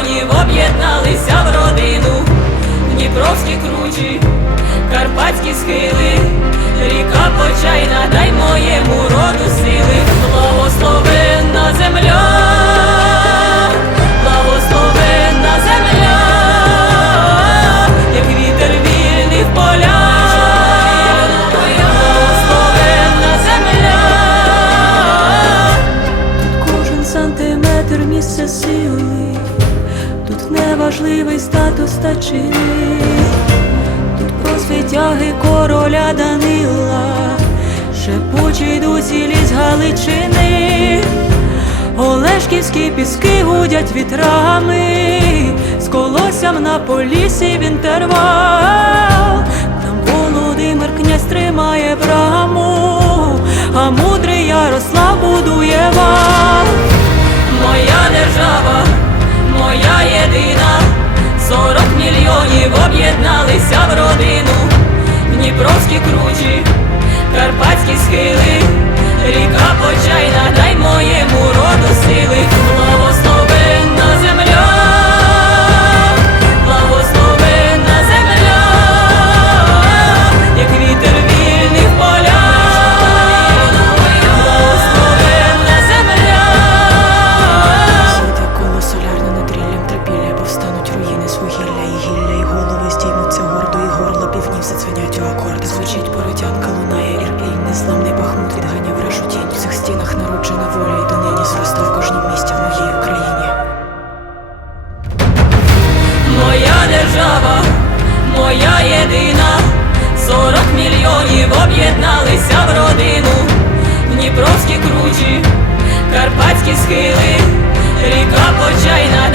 регіонів об'єдналися в родину, Дніпровські кручі, карпатські схили, ріка почайна, дай моєму роду сили, благословенна земля, благословенна земля, як вітер вільний в полях. Сантиметр місця сили тут неважливий статус та чини, тут про звитяги короля Данила, шепочий досі ліс Галичини, Олешківські піски гудять вітрами, з колоссям на полісі в інтервал. Там Володимир князь тримає браму, а мудрий Ярослав будує вал. Дніпровські кручі, карпатські схили, ріка почайна, дай моєму роду сили, благословенна земля, благословенна земля, як вітер вільний в полях, благословенна земля. Сіде коло солярне над ріллям трапілля, повстануть руїни з горло у акорди. Звучить породянка, лунає ірпінь, незламний бахмут відганяв решу тінь. В цих стінах народжена воля, і донині зросла в кожнім місті в моїй Україні. Моя держава, моя єдина, сорок мільйонів об'єдналися в родину, Дніпровські кручі, карпатські схили, ріка почайна,